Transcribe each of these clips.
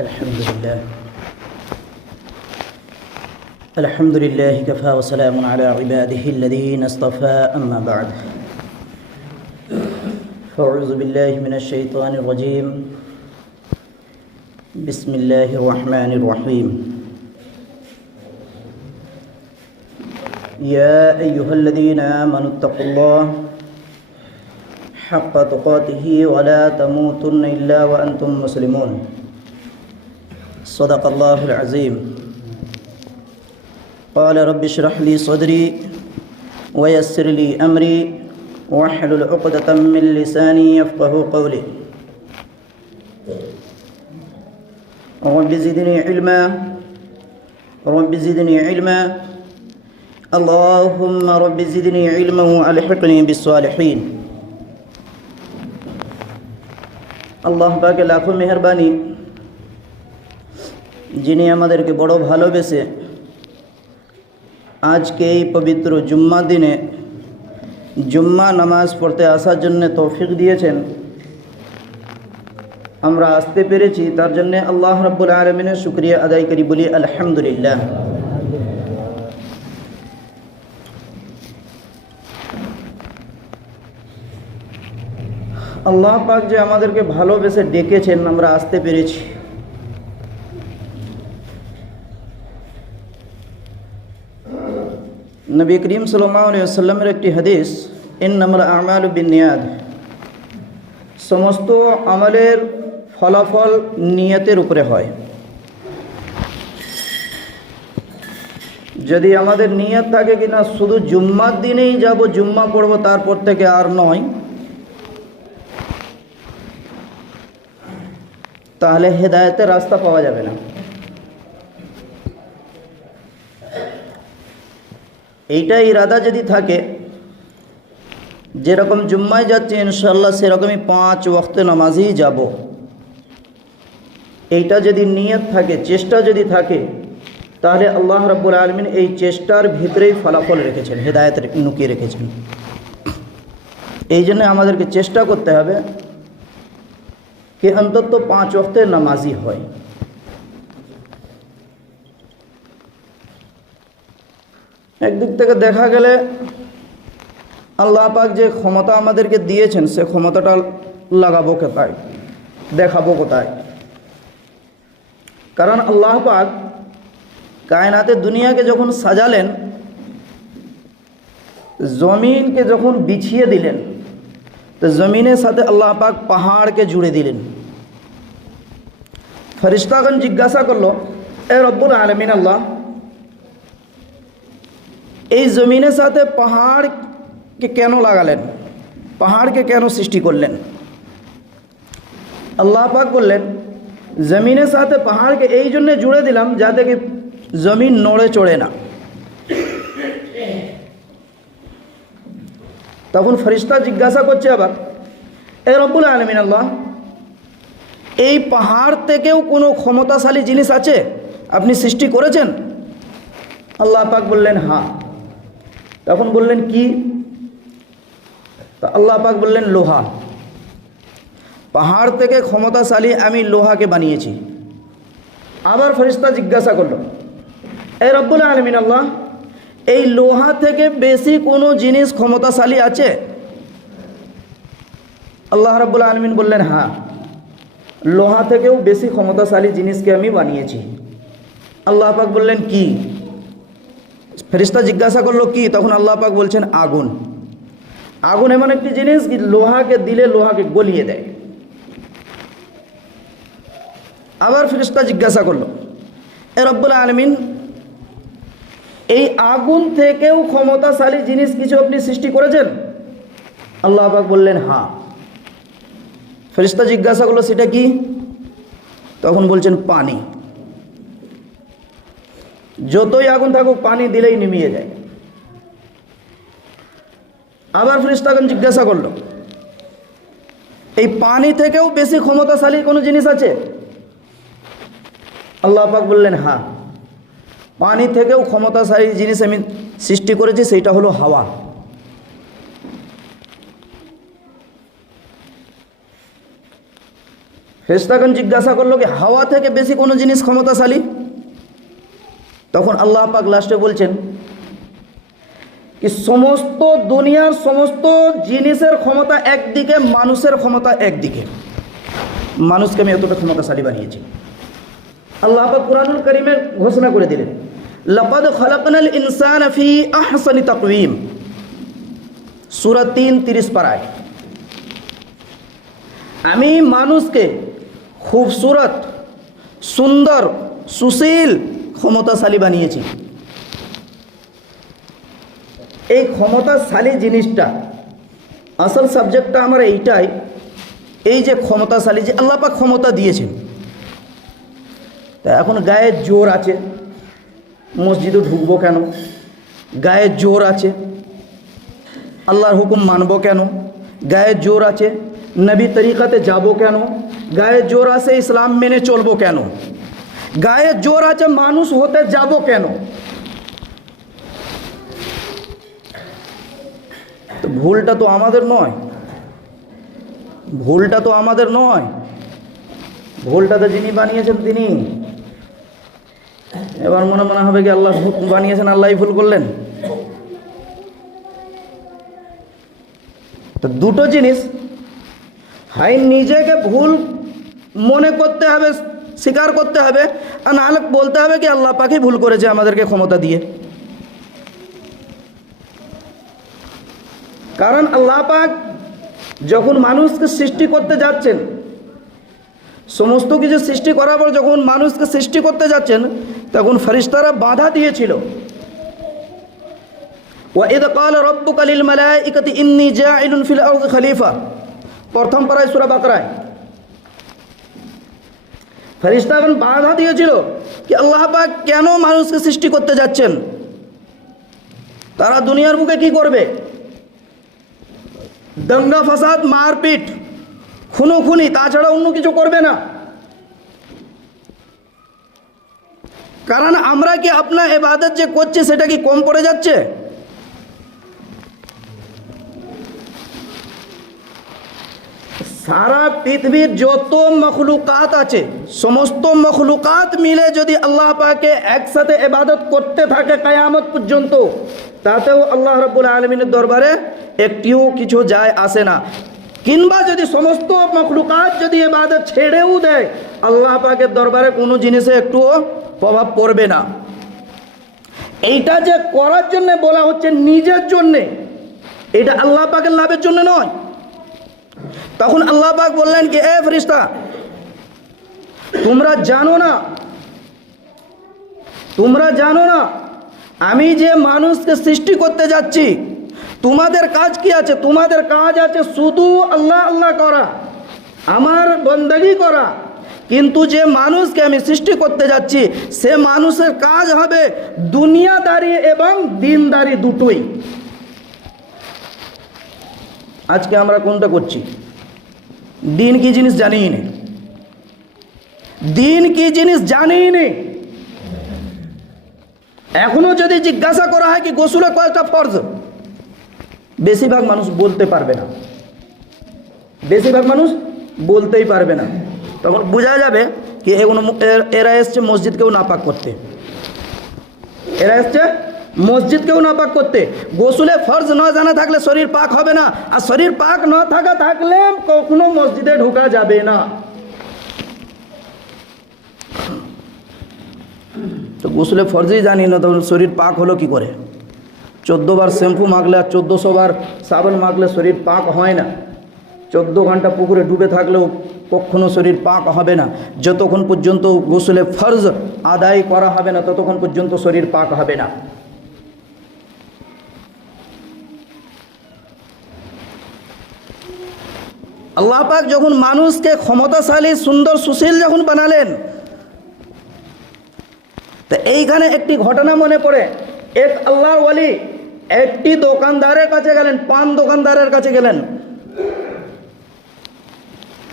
الحمد لله الحمد لله كفى وسلام على عباده الذين اصطفى أما بعد فأعوذ بالله من الشيطان الرجيم بسم الله الرحمن الرحيم يا أيها الذين آمنوا اتقوا الله حق تقاته ولا تموتن إلا وأنتم مسلمون صدق الله العظيم قال رب اشرح لي صدري ويسر لي أمري واحلل عقدة من لساني يفقهوا قولي رب زدني علما رب زدني علما اللهم رب زدني علما وألحقني بالصالحين আল্লাহ পাকের লাখো মেহেরবানি, যিনি আমাদেরকে বড় ভালোবেসে আজকে এই পবিত্র জুম্মা দিনে জুম্মা নামাজ পড়তে আসার জন্য তৌফিক দিয়েছেন। আমরা আসতে পেরেছি, তার জন্য আল্লাহ রাব্বুল আলামিনের শুকরিয়া আদায় করি, বলি আলহামদুলিল্লাহ। আল্লাহ পাক যে আমাদেরকে ভালোবেসে ডেকেছেন, আমরা আসতে পেরেছি। নবী করিম সাল্লাল্লাহু আলাইহি ওয়াসাল্লামের একটি হাদিস, ইন্নামাল আমালু বিন্নিয়াত, সমস্ত আমলের ফলাফল নিয়তের উপরে হয়। যদি আমাদের নিয়ত থাকে কিনা শুধু জুম্মার দিনেই যাব, জুম্মা পড়ব, তারপর থেকে আর নয়, তাহলে হেদায়েতের রাস্তা পাওয়া যাবে না। এইটা ইরাদা যদি থাকে, যেরকম জুম্মায় যাচ্ছে ইনশাআল্লাহ সেরকমই 5 ওয়াক্ত নামাজই যাব, এইটা যদি নিয়ত থাকে, চেষ্টা যদি থাকে, তাহলে আল্লাহ রাব্বুল আলামিন এই চেষ্টার ভিতরেই ফলাফল রেখেছেন, হেদায়েত লুকিয়ে রেখেছেন। এই জন্য আমাদেরকে চেষ্টা করতে হবে कि অন্তত 5 ওয়াক্তের নামাজি হয়। একদিক থেকে দেখা গেলে আল্লাহ পাক যে ক্ষমতা আমাদেরকে দিয়েছেন, সে ক্ষমতাটা লাগাবো কোথায়, দেখাবো কোথায়? কারণ আল্লাহ পাক কায়নাতে দুনিয়াকে যখন সাজালেন, জমিনকে যখন বিছিয়ে দিলেন, তো জমিনের সাথে আল্লাহ পাক পাহাড়কে জুড়ে দিলেন। ফেরেশতাগণ জিজ্ঞাসা করলো, এ রব্বুল আলামিন আল্লাহ, এই জমিনের সাথে পাহাড়কে কেন লাগালেন, পাহাড়কে কেন সৃষ্টি করলেন? আল্লাহ পাক বললেন, জমিনের সাথে পাহাড়কে এই জন্য জুড়ে দিলাম যাতে কি জমিন নড়ে চড়ে না। তখন ফেরেশতা জিজ্ঞাসা করছে আবার, এ রব্বুল আলামিন আল্লাহ, এই পাহাড় থেকেও কোনো ক্ষমতাশালী জিনিস আছে আপনি সৃষ্টি করেছেন? আল্লাহ পাক বললেন হ্যাঁ। তখন বললেন কি? তা আল্লাহ পাক বললেন লোহা। পাহাড় থেকে ক্ষমতাশালী আমি লোহাকে বানিয়েছি। আবার ফেরেশতা জিজ্ঞাসা করলো, এ রব্বুল আলামিন আল্লাহ, এই লোহা থেকে বেশি কোনো জিনিস ক্ষমতাশালী আছে? আল্লাহ রাব্বুল আলামিন বললেন হ্যাঁ, লোহা থেকেও বেশি ক্ষমতাশালী জিনিসকে আমি বানিয়েছি। আল্লাহ পাক বললেন কি? ফেরেশতা জিজ্ঞাসা করলো কি? তখন আল্লাহ পাক বলছেন আগুন। আগুন এমন একটি জিনিস কি লোহাকে দিলে লোহাকে গলিয়ে দেয়। আবার ফেরেশতা জিজ্ঞাসা করলো, এ রব্বুল আলামিন, এই আগুন থেকেও ক্ষমতাশালী জিনিস কিছু আপনি সৃষ্টি করেছেন? আল্লাহ পাক বললেন হ্যাঁ। ফেরেশতা জিজ্ঞাসা করলো সেটা কি? তখন বলছেন পানি। যতই আগুন থাকুক পানি দিলেই নিমিয়ে যায়। আবার ফেরেশতাগণ জিজ্ঞাসা করলো, এই পানি থেকেও বেশি ক্ষমতাশালী কোনো জিনিস আছে? আল্লাহ পাক বললেন হ্যাঁ, পানি থেকেও ক্ষমতাশালী জিনিস আমি সৃষ্টি করেছি, সেইটা হলো হাওয়া। ফেরেশতাগণ জিজ্ঞাসা করলো কি হাওয়া থেকে বেশি কোনো জিনিস ক্ষমতাশালী? তখন আল্লাহ পাক লাস্টে বলছেন কি সমস্ত দুনিয়ার সমস্ত জিনিসের ক্ষমতা একদিকে, মানুষের ক্ষমতা একদিকে। মানুষকে আমি এতটা ক্ষমতাশালী বানিয়েছি। আল্লাহ পাক কুরআনুল কারীমে ঘোষণা করে দিলেন, লাকাদ খালাকনাল ইনসানা ফি আহসানি তাকওয়িম, সূরা ৩:৩০ পারায়। আমি মানুষকে খুবসুরত, সুন্দর, সুশীল, ক্ষমতাশালী বানিয়েছি। এই ক্ষমতাশালী জিনিসটা আসল সাবজেক্টটা আমার এইটাই, এই যে ক্ষমতাশালী, যে আল্লাহ পাক ক্ষমতা দিয়েছেন। তা এখন গায়ে জোর আছে, মসজিদে ঢুকবো কেন? গায়ে জোর আছে, আল্লাহর হুকুম মানবো কেন? গায়ে জোর আছে, নবী তরিকাতে যাব কেন? গায়ে জোর আছে, ইসলাম মেনে চলবো কেন? গায়ে জোর আছে, মানুষ হতে যাব কেন? তো ভুলটা তো আমাদের নয়, ভুলটা তো আমাদের নয়, ভুলটা তো যিনি বানিয়েছেন তিনি। এবার মনে মনে হবে কি আল্লাহ বানিয়েছেন, আল্লাহই ভুল করলেন। তো দুটো জিনিস, হয় নিজেকে ভুল মনে করতে হবে, স্বীকার করতে হবে, আর নাহলে বলতে হবে কি আল্লাহ পাকই ভুল করেছে আমাদেরকে ক্ষমতা দিয়ে। কারণ আল্লাহ পাক যখন মানুষকে সৃষ্টি করতে যাচ্ছেন, সমস্ত কিছু সৃষ্টি করার পর যখন মানুষকে সৃষ্টি করতে যাচ্ছেন, তখন ফেরেশতারা বাধা দিয়েছিল। ওয়াইদ ক্বালা রাব্বুকা লিল মালাইকাতি ইন্নী জাইলুন ফিল আরদি খলিফা, প্রথম পারায় সূরা বাকরায়। ফেরেশতাগণ বাধা দিয়েছিল কি আল্লাহ পাক কেন মানুষকে সৃষ্টি করতে যাচ্ছেন? তারা দুনিয়ার বুকে কি করবে? দঙ্গা ফাসাদ, মারপিট, খুনোখুনি, তাছাড়া অন্য কিছু করবে না। কারণ আমরা কি আপনার ইবাদত যে করছি সেটা কি কম পড়ে যাচ্ছে? সারা পৃথিবীর যত মখলুকাত আছে, সমস্ত মখলুকাত মিলে যদি আল্লাহ পাকে একসাথে ইবাদত করতে থাকে কিয়ামত পর্যন্ত, তাতেও আল্লাহ রাব্বুল আলামিনের দরবারে একটিও কিছু যায় আসে না। কিংবা যদি সমস্ত মখলুকাত যদি ইবাদত ছেড়েও দেয়, আল্লাহ পাকের দরবারে কোনো জিনিসে একটুও প্রভাব পড়বে না। এইটা যে করার জন্য বলা হচ্ছে নিজের জন্যে, এটা আল্লাহ পাকের লাভের জন্য নয়। তখন আল্লাহ পাক বললেন কি এ ফেরেশতা, তোমরা জানো না, তোমরা জানো না আমি যে মানুষকে সৃষ্টি করতে যাচ্ছি, তোমাদের কাজ কি আছে? তোমাদের কাজ আছে শুধু আল্লাহ আল্লাহ করা, আমার বন্দেগী করা। কিন্তু যে মানুষকে আমি সৃষ্টি করতে যাচ্ছি, সে মানুষের কাজ হবে দুনিয়াদারি এবং দিনদারি দুটোই। আজকে আমরা কোনটা করছি? দিন কি জিনিস জানিই নি, দিন কি জিনিস জানিই নি। এখনো যদি জিজ্ঞাসা করা হয় কি গোসলে কয়টা ফরজ, বেশিরভাগ মানুষ বলতে পারবে না, বেশিরভাগ মানুষ বলতেই পারবে না। তখন বোঝা যাবে কি এরা এসছে মসজিদকেও নাপাক করতে, এরা এসছে মসজিদকেও নাপাক করতে। গোসলে ফরজ না জানা থাকলে শরীর পাক হবে না, আর শরীর পাক না থাকা থাকলে কখনো মসজিদে ঢোকা যাবে না। তো গোসলে ফরজই জানি না, তখন শরীর পাক হলো কি করে? 14 বার শ্যাম্পু মাখলে আর 1400 বার সাবান মাখলে শরীর পাক হয় না। 14 ঘন্টা পুকুরে ডুবে থাকলেও কখনো শরীর পাক হবে না। যতক্ষণ পর্যন্ত গোসলে ফরজ আদায় করা হবে না, ততক্ষণ পর্যন্ত শরীর পাক হবে না। আল্লাহ পাক যখন মানুষকে ক্ষমতাশালী, সুন্দর, সুশীল যখন বানালেন, তো এইখানে একটি ঘটনা মনে পড়ে। এক আল্লাহর ওয়ালি একটি দোকানদারের কাছে গেলেন, পান দোকানদারের কাছে গেলেন,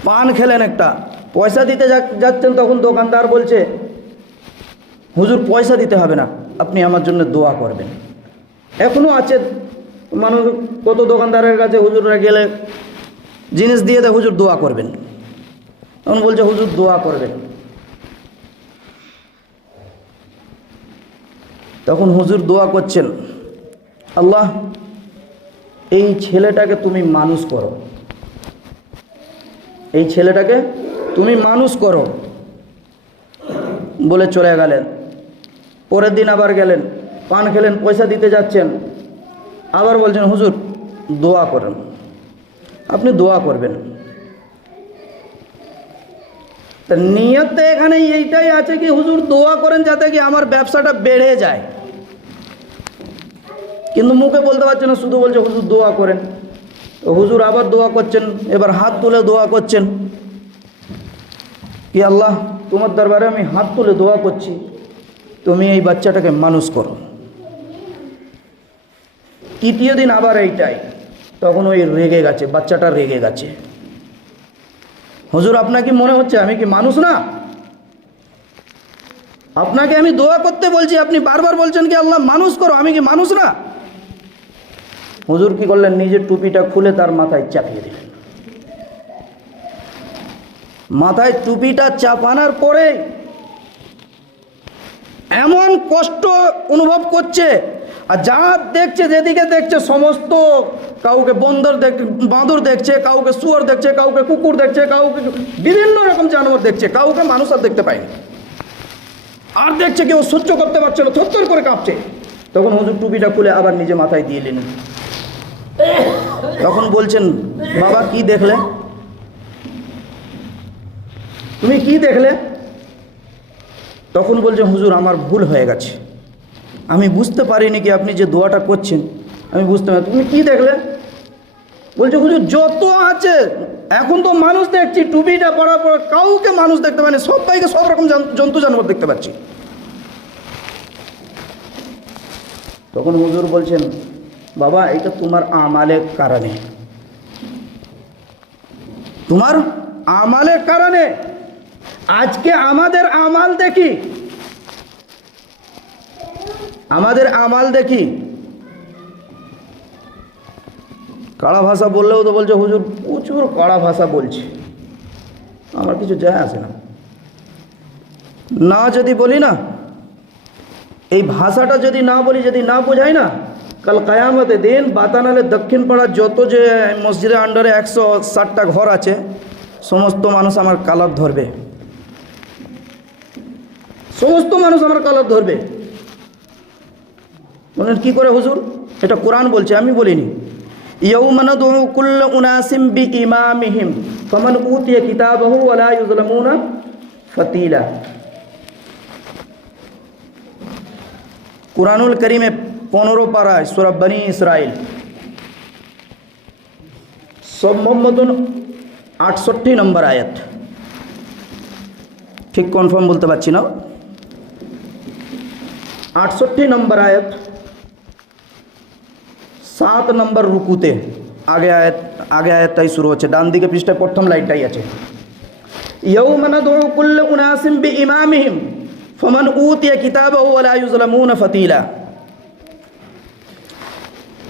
পান খেলেন একটা, পয়সা দিতে যাচ্ছেন। তখন দোকানদার বলছে, হুজুর পয়সা দিতে হবে না, আপনি আমার জন্য দোয়া করবেন। এখনো আছে মানুষ, কত দোকানদারের কাছে হুজুররা গেলে জিনিস দিয়ে দেয়, হুজুর দোয়া করবেন। তখন বলছে হুজুর দোয়া করবেন। তখন হুজুর দোয়া করছেন, আল্লাহ এই ছেলেটাকে তুমি মানুষ করো, এই ছেলেটাকে তুমি মানুষ করো বলে চলে গেলেন। পরের দিন আবার গেলেন, পান খেলেন, পয়সা দিতে যাচ্ছেন, আবার বলছেন হুজুর দোয়া করেন, আপনি দোয়া করবেন। তা নিয়তে এখানে এইটাই আছে কি হুজুর দোয়া করেন যাতে কি আমার ব্যবসাটা বেড়ে যায়, কিন্তু মুখে বলতে পারছে না, শুধু বলছে হুজুর দোয়া করেন। তো হুজুর আবার দোয়া করছেন, এবার হাত তুলে দোয়া করছেন কি আল্লাহ তোমার দরবারে আমি হাত তুলে দোয়া করছি, তুমি এই বাচ্চাটাকে মানুষ করো। তৃতীয় দিন আবার এইটাই, তখন ওই রেগে গেছে, বাচ্চাটা রেগে গেছে, হুজুর আপনার কি মনে হচ্ছে আমি কি মানুষ না? আপনাকে আমি দোয়া করতে বলছি, আপনি বারবার বলছেন কি আল্লাহ মানুষ করো, আমি কি মানুষ না? হুজুর কি করলেন, নিজের টুপিটা খুলে তার মাথায় চাপিয়ে দিলেন। মাথায় টুপিটা চাপানোর পরে এমন কষ্ট অনুভব করছে, আর যা দেখছে, যেদিকে দেখছে সমস্ত, কাউকে বাঁদর দেখছে, কাউকে শুয়োর দেখছে, কাউকে কুকুর দেখছে, কাউকে বিভিন্ন রকম জানোয়ার দেখছে, কাউকে মানুষ আর দেখতে পায়নি। আর দেখছে কেউ সহ্য করতে পারছে না, থরথর করে কাঁপছে। তখন হুজুর টুপিটা খুলে আবার নিজে মাথায় দিয়ে নিলেন। তখন বলছেন বাবা কি দেখলে, তুমি কি দেখলে? তখন বলছে হুজুর আমার ভুল হয়ে গেছে, আমি বুঝতে পারিনি কি আপনি যে দোয়াটা করছেন আমি বুঝতে পারি। তুমি কি দেখলে? বলছে হুজুর যত আছে এখন তো মানুষ দেখছি, টুপিটা পরার পর কাউকে মানুষ দেখতে পাইনি, সবাইকে সব রকম জন্তু জানোয়ার দেখতে পাচ্ছি। তখন হুজুর বলছেন বাবা এটা তোমার আমালের কারণে, তোমার আমালের কারণে। আজকে আমাদের আমাল দেখি, আমাদের আমাল দেখি, কড়া ভাষা বললেও তো বলছে হুজুর প্রচুর কড়া ভাষা বলছে, আমার কিছু যায় আসে না। না যদি বলি না, এই ভাষাটা যদি না বলি, যদি না বোঝাই না, কাল কায়ামতে দিন বাতানালে দক্ষিণ পাড়ার যত যে মসজিদের আন্ডারে 160টা ঘর আছে সমস্ত মানুষ আমার কালার ধরবে, সমস্ত মানুষ আমার কালার ধরবে। বলেন কি করে হুজুর? এটা কোরআন বলছে, আমি বলিনি। ইয়াউমা নাদউ কুল্লা উনাসিম বিইমামিহিম ফামান উতিয়া কিতাবাহু ওয়া লা ইউযলামুনা ফাতিলা। কুরআনুল কারীমে 15 পারায় সূরা বনী ইসরাইল সম্ভবত 68 নম্বর আয়াত, ঠিক কনফার্ম বলতে পারছি না, 68 নম্বর আয়াত 7 নম্বর রুকুতে আগে আয়াতটাই শুরু হচ্ছে, ডান দিকে পৃষ্ঠায় প্রথম লাইনটাই আছে। ইয়াউমা নাদউ কুল্লা উনাসিম বিইমামিহিম ফামান উতিয়া কিতাবাহু ওয়া লা ইউযলামুনা ফাতিলা।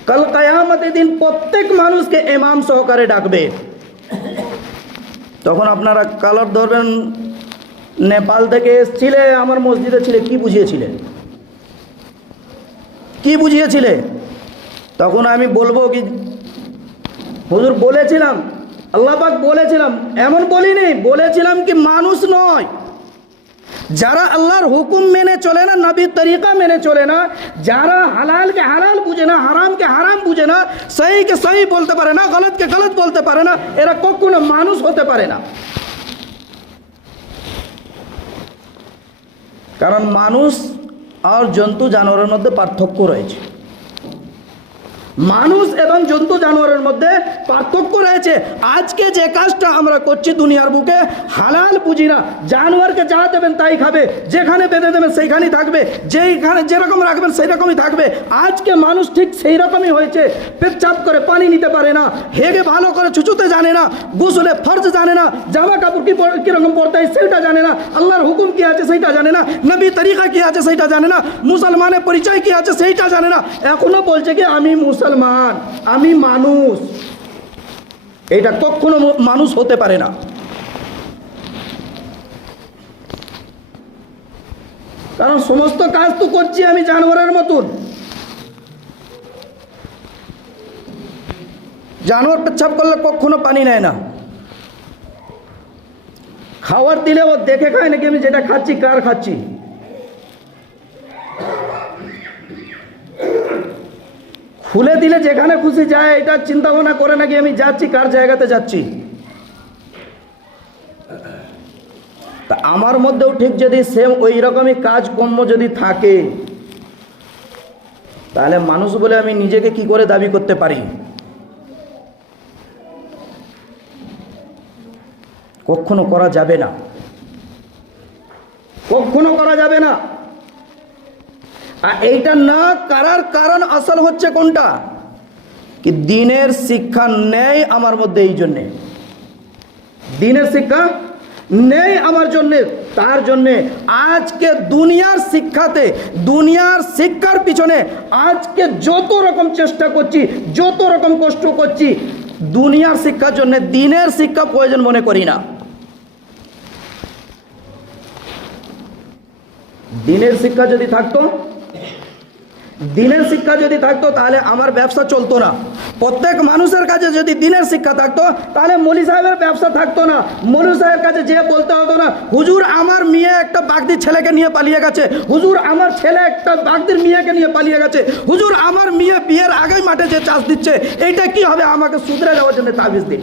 কাল কিয়ামতের দিন প্রত্যেক মানুষকে ইমাম সহকারে ডাকবে। তখন আপনারা কালার ধরবেন, নেপাল থেকে এসেছিলে, আমার মসজিদে ছিলে, কি বুঝিয়েছিলে, কি বুঝিয়েছিলে? তখন আমি বলবো কি হুজুর বলেছিলাম, আল্লাহ পাক বলেছিলাম, এমন বলিনি, বলেছিলাম কি মানুষ নয়, যারা আল্লাহর হুকুম মেনে চলে না, নবীর তরিকা মেনে চলে না, যারা হালালকে হালাল বুঝে না, হারামকে হারাম বুঝে না, সহিকে সহি বলতে পারে না, গলতকে গলত বলতে পারে না, এরা কখনো মানুষ হতে পারে না। কারণ মানুষ আর জন্তু জানোয়ারের মধ্যে পার্থক্য রয়েছে, মানুষ এবং জন্তু জানোয়ারের মধ্যে পার্থক্য রয়েছে। আজকে যে কাজটা আমরা করছি দুনিয়ার বুকে হালাল বুঝি না, জানোয়ারকে যা দেবেন তাই খাবে, যেখানে বেঁধে দেবেন সেইখানেই থাকবে, যেইখানে যেরকম রাখবেন সেই রকমই থাকবে। আজকে মানুষ ঠিক সেই রকমই হয়েছে, পেচ্ছাপ করে পানি নিতে পারে না, হেগে ভালো করে ছুচুতে জানে না, গোসলে ফরজ জানে না, জামা কাপড় কীরকম পরতে হয় সেটা জানে না, আল্লাহর হুকুম কী আছে সেইটা জানে না, নবী তরিকা কী আছে সেইটা জানে না, মুসলমানের পরিচয় কী আছে সেইটা জানে না, এখনো বলছে কি আমি মুসলমান, আমি মানুষ। এটা কখনো মানুষ হতে পারে না। কারণ সমস্ত কাজ তো করছি আমি জানোয়ারের মতন। জানোয়ার পেচ্ছাপ করলে কখনো পানি নেয় না। খাওয়ার দিলে ও দেখে খায় নাকি আমি যেটা খাচ্ছি কার খাচ্ছি। খুলে দিলে যেখানে খুশি যায়, এটা চিন্তা ভাবনা করে নাকি আমি যাচ্ছি কার জায়গাতে যাচ্ছি। তা আমার মধ্যেও ঠিক যদি সেম ওই রকমই কাজকর্ম যদি থাকে, তাহলে মানুষ বলে আমি নিজেকে কি করে দাবি করতে পারি? কখনো করা যাবে না, কখনো করা যাবে না। আর এইটা না করার কারণ আসল হচ্ছে কোনটা, কি দিনের শিক্ষা নেই আমার মধ্যে। এই জন্যে দিনের শিক্ষা নেই আমার জন্যে। তার জন্যে আজকে দুনিয়ার শিক্ষাতে, দুনিয়ার শিক্ষার পিছনে আজকে যত রকম চেষ্টা করছি, যত রকম কষ্ট করছি, দুনিয়ার শিক্ষার জন্য দিনের শিক্ষা প্রয়োজন মনে করি না। দিনের শিক্ষা যদি থাকতো, দিনের শিক্ষা যদি থাকতো তাহলে আমার ব্যবসা চলতো না। প্রত্যেক মানুষের কাছে যদি দিনের শিক্ষা থাকতো তাহলে মৌলী সাহেবের ব্যবসা থাকতো না। মৌলী সাহেবের কাছে যে বলতে হতো না, হুজুর আমার মেয়ে একটা বাগদির ছেলেকে নিয়ে পালিয়ে গেছে, হুজুর আমার ছেলে একটা বাগদির মেয়েকে নিয়ে পালিয়ে গেছে, হুজুর আমার মেয়ে বিয়ের আগেই মাঠে যে চাষ দিচ্ছে, এইটা কি হবে, আমাকে শুধরে দেওয়ার জন্য তাবিজ দিন।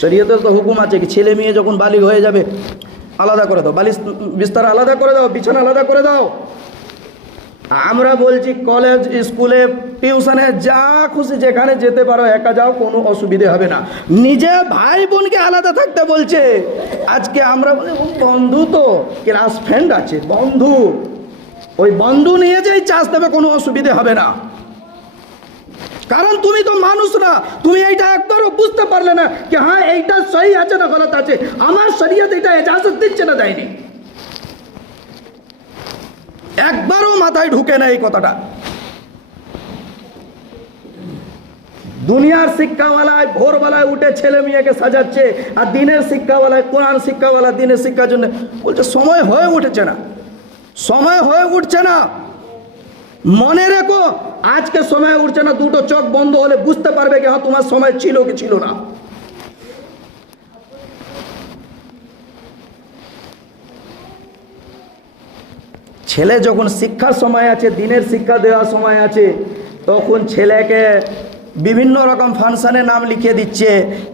শরীয়তের তো হুকুম আছে কি ছেলে মেয়ে যখন বালিগ হয়ে যাবে আলাদা করে দাও, বালিশ বিস্তার আলাদা করে দাও, বিছানা আলাদা করে দাও। আমরা বলছি কলেজ, স্কুলে, টিউশনে যা খুশি যেখানে যেতে পারো, একা যাও, কোনো অসুবিধে হবে না। নিজে ভাই বোনকে আলাদা থাকতে বলছে। আজকে আমরা বলি বন্ধু তো ক্লাস ফ্রেন্ড আছে, বন্ধু, ওই বন্ধু নিয়ে যেই চাষ দেবে কোনো অসুবিধে হবে না। কারণ তুমি তো মানুষ না, তুমি এইটা একবারও বুঝতে পারলে না কি হ্যাঁ এইটা সহি আছে না গলত আছে। আমার শরীয়ত এটা ইজাজত দিচ্ছে না, দেয়নি, একবারও মাথায় ঢুকে না এই কথাটা। দুনিয়ার শিক্ষাওয়ালায় ভোরবেলায় উঠে ছেলে মেয়েকে সাজাচ্ছে, আর দিনের শিক্ষাওয়ালায়, কোরআন শিক্ষাওয়ালা দিনের শিক্ষার জন্য বলছে সময় হয়ে উঠছে না, সময় হয়ে উঠছে না। মনে রেখো আজকে সময় উঠছে না, দুটো চোখ বন্ধ হলে বুঝতে পারবে কি হ্যাঁ তোমার সময় ছিল কি ছিল না। ছেলে যখন শিক্ষার সময় আছে, দিনের শিক্ষা দেওয়ার সময় আছে, তখন ছেলেকে বিভিন্ন রকম ফাংশনে নাম লিখিয়ে দিচ্ছে,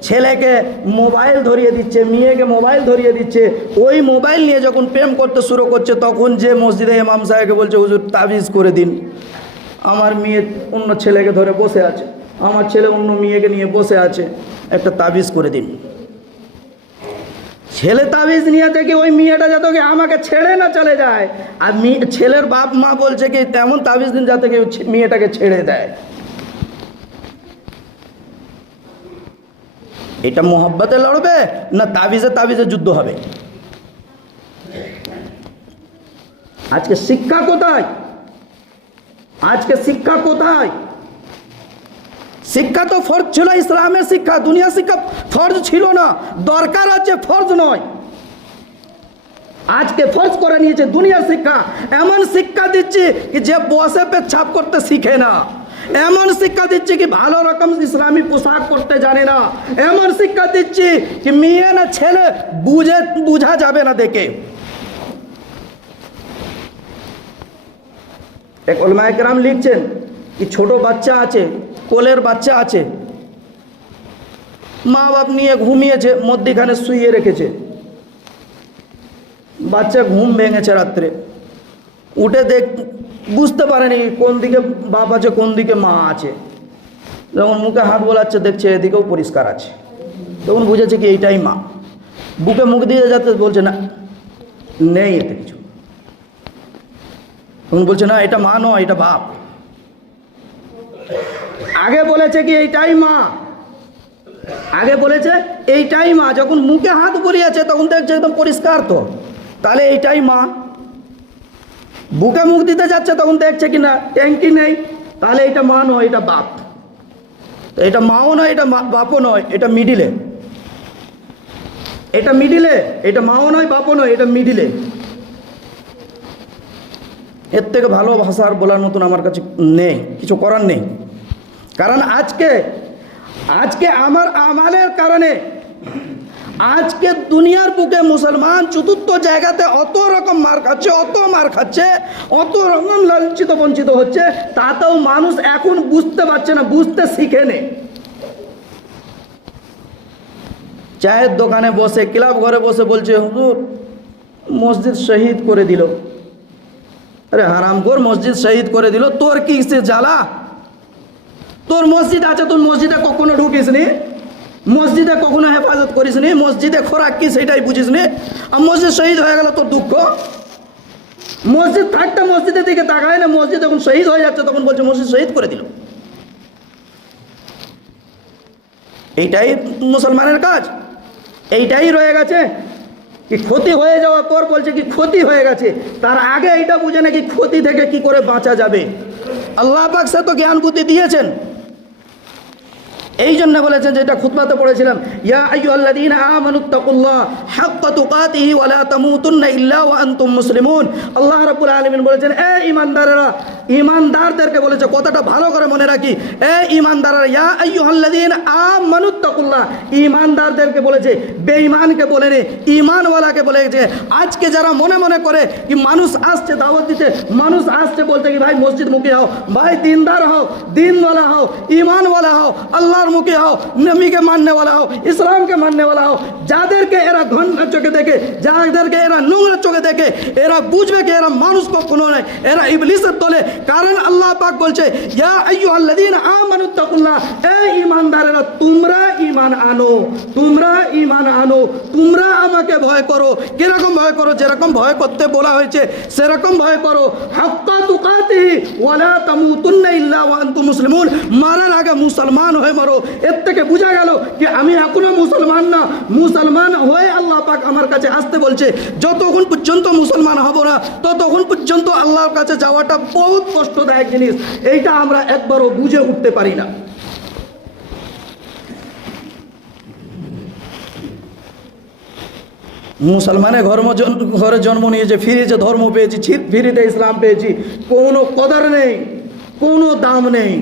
ছেলেকে মোবাইল ধরিয়ে দিচ্ছে, মেয়েকে মোবাইল ধরিয়ে দিচ্ছে। ওই মোবাইল নিয়ে যখন প্রেম করতে শুরু করছে, তখন যে মসজিদে ইমাম সাহেবকে বলছে হুজুর তাবিজ করে দিন, আমার মেয়ে অন্য ছেলেকে ধরে বসে আছে, আমার ছেলে অন্য মেয়েকে নিয়ে বসে আছে, একটা তাবিজ করে দিন। ছেলে তাবিজ নিয়ে থেকে ওই মেয়েটা যাতে কি আমাকে ছেড়ে না চলে যায়, আর ছেলের বাপ মা বলছে কি তেমন তাবিজ দিন যাতে কি মেয়েটাকে ছেড়ে দেয়। এটা মোহাব্বতে লড়বে না তাবিজে তাবিজে যুদ্ধ হবে? আজকে শিক্ষা কোথায়? আজকে শিক্ষা কোথায়? শিক্ষা তো ফরজ ছিল, ইসলামের শিক্ষা, দুনিয়া শিক্ষা ফরজ ছিল না, দরকার আছে, ফরজ নয়। আজকে ফরজ করে নিয়েছে দুনিয়ার শিক্ষা। এমন শিক্ষা দিচ্ছি কি যে বসে পেচ্ছাপ করতে শিখে না, এমন শিক্ষা দিচ্ছি কি ভালো রকম ইসলামী পোশাক করতে জানে না, এমন শিক্ষা দিচ্ছি কি মেয়ে না ছেলে বুঝা যাবে না দেখে। এক উলামায়ে কেরাম লিখছেন কি ছোট বাচ্চা আছে, কোলের বাচ্চা আছে, মা বাপ নিয়ে ঘুমিয়েছে, মধ্যখানে শুইয়ে রেখেছে, বাচ্চা ঘুম ভেঙেছে রাত্রে, উঠে বুঝতে পারেনি কোন দিকে বাপ আছে কোন দিকে মা আছে। যখন মুখে হাত বোলাচ্ছে দেখছে এদিকেও পরিষ্কার আছে, তখন বুঝেছে কি এইটাই মা। বুকে মুখ দিয়ে যাতে বলছে না নেই এতে কিছু, তখন বলছে না এটা মা নয় এটা বাপ। আগে বলেছে কি এইটাই মা, আগে বলেছে এইটাই মা, যখন মুখে হাত বুলিয়েছে তখন দেখছে একদম পরিষ্কার, তো তাহলে এইটাই মা। বুকে মুখ দিতে যাচ্ছে তখন দেখছে কি না ট্যাঙ্কি নেই, তাহলে এটা মা নয় এটা বাপ। এটা মাও নয় এটা বাপও নয়, এটা মিডিলে। এটা মিডিলে, এটা মাও নয় বাপও নয়, এটা মিডিলে। এর থেকে ভালো ভাষা আর বলার মতন আমার কাছে নেই, কিছু করার নেই। কারণ আজকে আমার আমালের কারণে আজকে দুনিয়ার বুকে মুসলমান চতুর্থ জায়গাতে অত রকম মার খাচ্ছে, অত রকম লাঞ্ছিত বঞ্চিত হচ্ছে, তাতেও মানুষ এখন বুঝতে পারছে না, বুঝতে শিখে নে। চায়ের দোকানে বসে, ক্লাব ঘরে বসে বলছে, হুজুর মসজিদ শহীদ করে দিল। আরে হারামখোর, মসজিদ শহীদ করে দিল, তোর কি সে জ্বালা? তোর মসজিদ আছে, তোর মসজিদে কখনো ঢুকিস নি, মসজিদে কখনো হেফাজত করিস নি, মসজিদে খোরাক কি সেটাই বুঝিস নি, আর মসজিদ শহীদ হয়ে গেল তোর দুঃখ। মসজিদ থাকতে মসজিদের দিকে তাকায় না, মসজিদ যখন শহীদ হয়ে যাচ্ছে তখন বলছে মসজিদ শহীদ করে দিল। এইটাই মুসলমানের কাজ, এইটাই রয়ে গেছে। কি ক্ষতি হয়ে যাওয়ার পর বলছে কি ক্ষতি হয়ে গেছে, তার আগে এইটা বুঝে নাকি ক্ষতি থেকে কি করে বাঁচা যাবে। আল্লাহ পাক সে তো জ্ঞান বুদ্ধি দিয়েছেন, এই জন্য বলেছেন, যেটা খুতবাতে পড়েছিলাম, ইয়া আইয়ুহাল্লাযীনা আমানুত্তাকুল্লাহ হাক্কা তুকাতিহি ওয়া লা তামুতুন্না ইল্লা ওয়া আনতুম মুসলিমুন। আল্লাহ রাব্বুল আলামিন বলেছেন, এ ঈমানদারেরা, ঈমানদারদেরকে বলেছে, কথাটা ভালো করে মনে রাখি, এ ঈমানদারেরা, ইয়া আইয়ুহাল্লাযীনা আমানুত্তাকুল্লাহ, ঈমানদারদেরকে বলেছে, বেঈমানকে বলেনি, ঈমানওয়ালাকে বলেছে। আজকে যারা মনে মনে করে কি মানুষ আসছে দাওয়াত দিতে, মানুষ আসছে বলতে কি ভাই মসজিদমুখী হও, ভাই দিনদার হও, দিনওয়ালা হও, ঈমানওয়ালা হও, আল্লাহর মুখী হও, নবীকে মাননেওয়ালা হও, ইসলামকে মাননেওয়ালা হও। যাদেরকে এরা ঘন্টার চোখে দেখে, যাদেরকে এরা নোংরা চোখে দেখে, এরা বুঝবে কি এরা মানুষ কখনো নয়, এরা ইবলিসের দলে। কারণ আল্লাহ পাক বলছে, ইয়া আইয়ুহাল্লাযীনা আমানুত্তাকুল্লাহ, এই ঈমানদারেরা তোমরা ঈমান আনো, তোমরা ঈমান আনো, তোমরা আমাকে ভয় করো। কিরকম ভয় করো? যেরকম ভয় করতে বলা হয়েছে সেরকম ভয় করো। হাক্কা তুকাতিহি ওয়া লা তামুতুন্না ইল্লা ওয়া আনতুম মুসলিমুন, মারার আগে মুসলমান হয়ে মরো। এর থেকে বোঝা গেল যে আমি এখনো মুসলমান না, মুসলমান হয়ে আল্লাহ পাক আমার কাছে আসতে বলছে। যতক্ষণ পর্যন্ত মুসলমান হব না ততক্ষণ পর্যন্ত আল্লাহর কাছে যাওয়াটা বহুত কষ্টদায়ক জিনিস, এইটা আমরা একবারও বুঝে উঠতে পারি না। মুসলমানের ঘরে জন্ম নিয়েছে, ফিরেছে ধর্ম পেয়েছি, ফিরিতে ইসলাম পেয়েছি, কোনো কদর নেই, কোনো দাম নেই।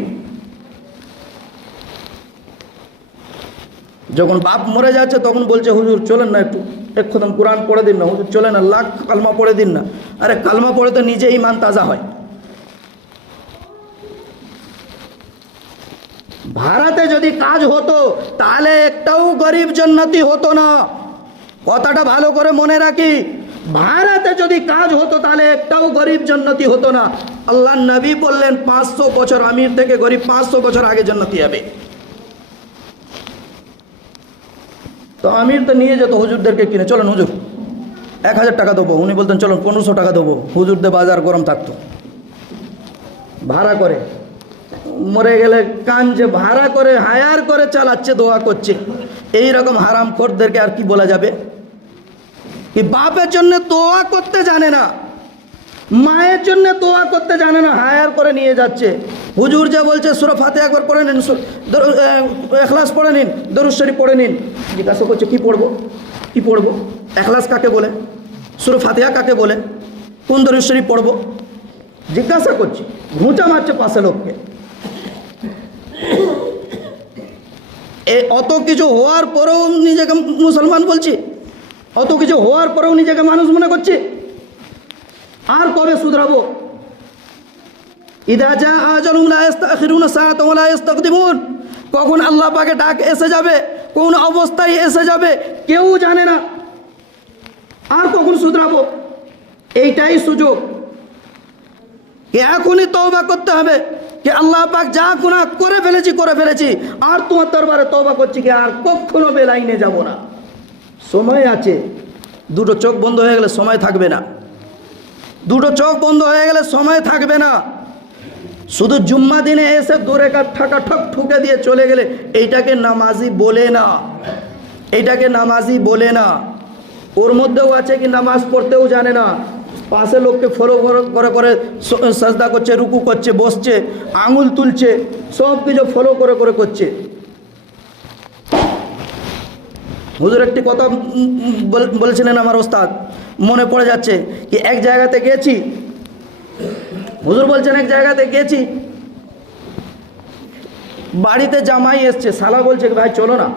যখন বাপ মরে যাচ্ছে তখন বলছে, হুজুর চলেন না একটু এক খতম কোরআন পড়ে দিন না, হুজুর চলেন না লাখ কালমা পড়ে দিন না। আরে কালমা পড়ে তো নিজে ঈমান তাজা হয়। ভারতে যদি কাজ হতো তাহলে একটাও গরিব জান্নাতি হতো না, কথাটা ভালো করে মনে রাখি। ভারতে যদি কাজ হতো তাহলে একটাও গরিব জান্নাতি হতো না। আল্লাহ নবী বললেন 500 বছর আমির থেকে গরিব 500 বছর আগে জান্নাতি হবে। তো আমির তো নিয়ে যেত হুজুরদেরকে কিনে, চলেন হুজুর 1000 টাকা দেবো, উনি বলতেন চলেন 1500 টাকা দেবো, হুজুরদের বাজার গরম থাকতো। ভাড়া করে মরে গেলে কাঞ্জে, ভাড়া করে হায়ার করে চালাচ্ছে, দোয়া করছে। এই রকম হারামখোরদেরকে আর কি বলা যাবে? কি বাপের জন্য দোয়া করতে জানে না, মায়ের জন্য দোয়া করতে জানে না, হায়ার করে নিয়ে যাচ্ছে। হুজুর যা বলছে সূরা ফাতিহা একবার পড়ে নিন, ইখলাস পড়ে নিন, দরুদ শরীফ পড়ে নিন। জিজ্ঞাসা করছে কি পড়বো, কি পড়বো? ইখলাস কাকে বলে? সূরা ফাতিহা কাকে বলে? কোন দরুদ শরীফ পড়বো? জিজ্ঞাসা করছি, ঘুঁচা মারছে পাশে লোককে। অত কিছু হওয়ার পরেও নিজেকে মুসলমান বলছি, অত কিছু হওয়ার পরেও নিজেকে মানুষ মনে করছি। আর কবে শুধরাবো? ইদা জা আজালুহুম লা ইস্তাখিরুনা সাআতান ওয়া লা ইস্তাকদিমুন, কখন আল্লাহ পাকের ডাক এসে যাবে, কোন অবস্থায় এসে যাবে কেউ জানে না। আর কখন শুধরাবো? এইটাই সুযোগ, এখনই তওবা করতে হবে कि अल्लाह पाक जा गुनाह करे ফেলেছি আর তোমার দরবারে তওবা করছি কি আর কখনো বেলাইনে যাব না। সময় আছে, দুটো চোখ বন্ধ হয়ে গেলে সময় থাকবে না, দুটো চোখ বন্ধ হয়ে গেলে সময় থাকবে না। শুধু জুম্মা দিনে এসে দূরে কাট ঠাকা ঠক ঠুকে দিয়ে চলে গেলে এইটাকে নামাজি বলে না, এইটাকে নামাজি বলে না। ওর মধ্যেও আছে কি নামাজ পড়তেও জানে না, পাশে লোককে ফলো করে করে সাজদা করছে, রুকু করছে, বসছে, আঙুল তুলছে, সব কিছু ফলো করে করে করছে। হুজুর একটি কথা বলেছিলেন আমার ওস্তাদ, মনে পড়ে যাচ্ছে কি এক জায়গাতে গেছি, হুজুর বলছেন এক জায়গাতে গেছি, বাড়িতে জামাই এসছে, শালা বলছে ভাই চলো না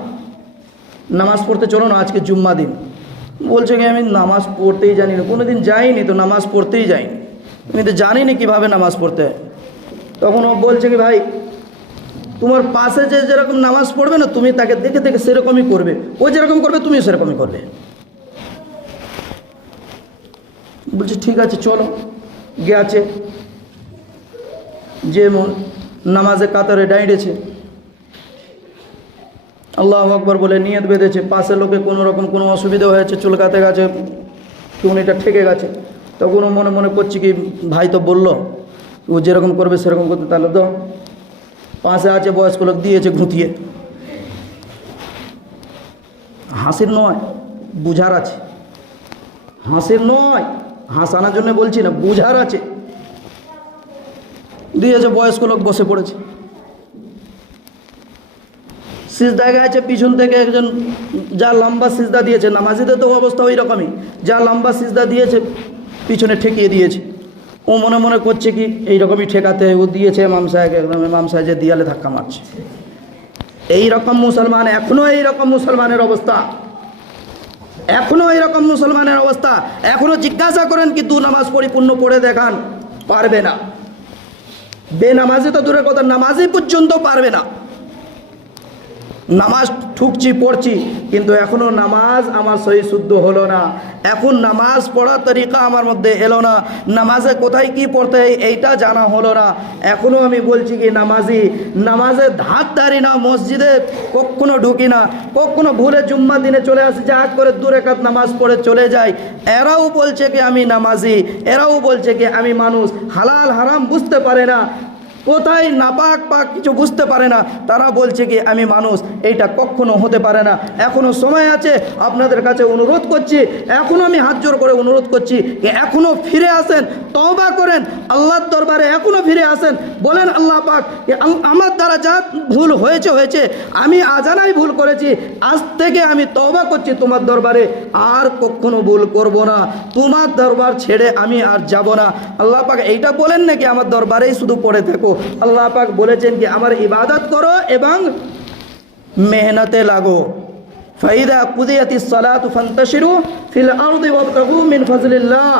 নামাজ পড়তে, চলো না আজকে জুম্মা দিন। বলছে কি আমি নামাজ পড়তেই জানি না, কোনো দিন যাইনি তো নামাজ পড়তেই যাইনি, আমি তো জানি না কীভাবে নামাজ পড়তে হয়। তখন ও বলছে কি ভাই তোমার পাশে যে যেরকম নামাজ পড়বে না তুমি তাকে দেখে দেখে সেরকমই করবে, ও যেরকম করবে তুমিও সেরকমই করবে। বলছে ঠিক আছে চলো। গেছে, যে নামাজে কাতারে দাঁড়িয়েছে, আল্লাহু আকবার বলে নিয়ত বেঁধেছে, পাশের লোকে কোনো রকম কোনো অসুবিধা হয়েছে, চুলকাতে গেছে, টুনিটা ঠেকে গেছে, তখন ও মনে মনে করছে কি ভাই তো বললো ও যেরকম করবে সেরকম করতে, তাহলে তো পাশে আছে বয়স্ক লোক দিয়েছে ঘুঁতিয়ে। হাসির নয়, বুঝার আছে, হাসির নয়, হাসানোর জন্য বলছি না, বুঝার আছে। দিয়েছে, বয়স্ক লোক বসে পড়েছে, সিজদায় গেছে, পিছন থেকে একজন যা লম্বা সিজদা দিয়েছে, নামাজিদের তো অবস্থা ওই রকমই, যা লম্বা সিজদা দিয়েছে পিছনে ঠেকিয়ে দিয়েছে। ও মনে মনে করছে কি এইরকমই ঠেকাতে, ও দিয়েছে ইমাম সাহেবকে, একদম ইমাম সাহেব যে দিয়ালে ধাক্কা মারছে। এই রকম মুসলমান, এখনো এই রকম মুসলমানের অবস্থা, এখনো এরকম মুসলমানের অবস্থা। এখনো জিজ্ঞাসা করেন কি দু নামাজ পরিপূর্ণ পড়ে দেখান, পারবে না। বেনামাজি তো দূরের কথা, নামাজি পর্যন্ত পারবে না। নামাজ ঠুকছি পড়ছি, কিন্তু এখনও নামাজ আমার সহি শুদ্ধ হলো না, এখন নামাজ পড়ার তরিকা আমার মধ্যে এলো না, নামাজে কোথায় কি পড়তে হয় এইটা জানা হলো না। এখনও আমি বলছি কি নামাজি, নামাজে ধার ধারি না, মসজিদে কখনো ঢুকি না, কখনো ভুলে জুম্মা দিনে চলে আসি, যা করে 2 রাকাত নামাজ পড়ে চলে যাই। এরাও বলছে কি আমি নামাজি, এরাও বলছে কি আমি মানুষ, হালাল হারাম বুঝতে পারে না, কোথায় নাপাক পাক কিছু বুঝতে পারে না, তারা বলছে কি আমি মানুষ। এইটা কখনো হতে পারে না। এখনও সময় আছে, আপনাদের কাছে অনুরোধ করছি, এখনও আমি হাত জোর করে অনুরোধ করছি যে এখনও ফিরে আসেন, তওবা করেন, আল্লাহর দরবারে এখনও ফিরে আসেন, বলেন আল্লাহ পাক আমার দ্বারা যা ভুল হয়েছে হয়েছে, আমি আজানাই ভুল করেছি, আজ থেকে আমি তওবা করছি তোমার দরবারে, আর কখনো ভুল করব না, তোমার দরবার ছেড়ে আমি আর যাব না। আল্লাহ পাক এইটা বলেন নাকি আমার দরবারেই শুধু পড়ে থাকো? আল্লাহ পাক বলেছেন কি আমার ইবাদত করো এবং মেহনতে লাগো। ফাইদা কুদিয়াতিস সালাতু ফান্তাশিরু ফিল আরদি ওয়াবতাগু মিন ফাজলিল্লাহ,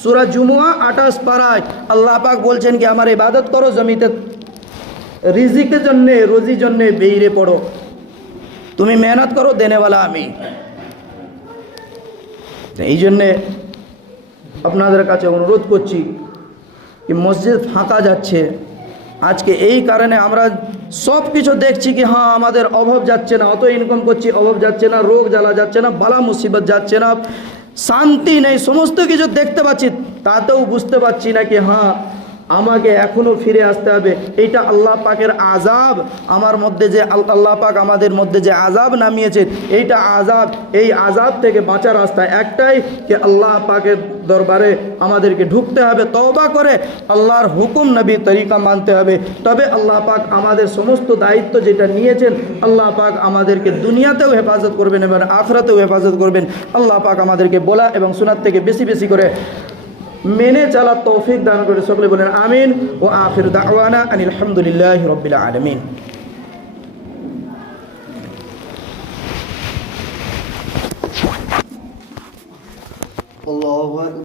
সূরা জুমুয়া 28 পারায় আল্লাহ পাক বলছেন কি আমার ইবাদত করো, জমিতে রিজিকের জন্য, রুজির জন্য বেরিয়ে পড়ো, তুমি মেহনত করো, দেনেওয়ালা আমি। এই জন্যে আপনাদের কাছে অনুরোধ করছি কি মসজিদ ফাঁকা যাচ্ছে আজকে, এই কারণে আমরা সব কিছু দেখছি কি হ্যাঁ আমাদের অভাব যাচ্ছে না, অত ইনকাম করছি অভাব যাচ্ছে না, রোগ জ্বালা যাচ্ছে না, বালা মুসিবত যাচ্ছে না, শান্তি নেই, সমস্ত কিছু দেখতে পাচ্ছি, তাতেও বুঝতে পারছি না কি হ্যাঁ আমাকে এখনও ফিরে আসতে হবে। এইটা আল্লাহ পাকের আযাব, আমার মধ্যে যে আল্লাহ পাক আমাদের মধ্যে যে আযাব নামিয়েছে, এইটা আযাব, এই আযাব থেকে বাঁচার রাস্তা একটাই যে আল্লাহ পাকের দরবারে আমাদেরকে ঢুকতে হবে, তওবা করে আল্লাহর হুকুম নবী তরিকা মানতে হবে, তবে আল্লাহ পাক আমাদের সমস্ত দায়িত্ব যেটা নিয়েছেন আল্লাহ পাক আমাদেরকে দুনিয়াতেও হেফাজত করবেন এবং আখিরাতেও হেফাজত করবেন। আল্লাহ পাক আমাদেরকে বলা এবং শোনার থেকে বেশি বেশি করে মেনে চলার তৌফিক দান করে, সকলে বলেন আমিন। ও আখির দাওয়ানা আনিল হামদুলিল্লাহি রাব্বিল আলামিন। আল্লাহু আকবার।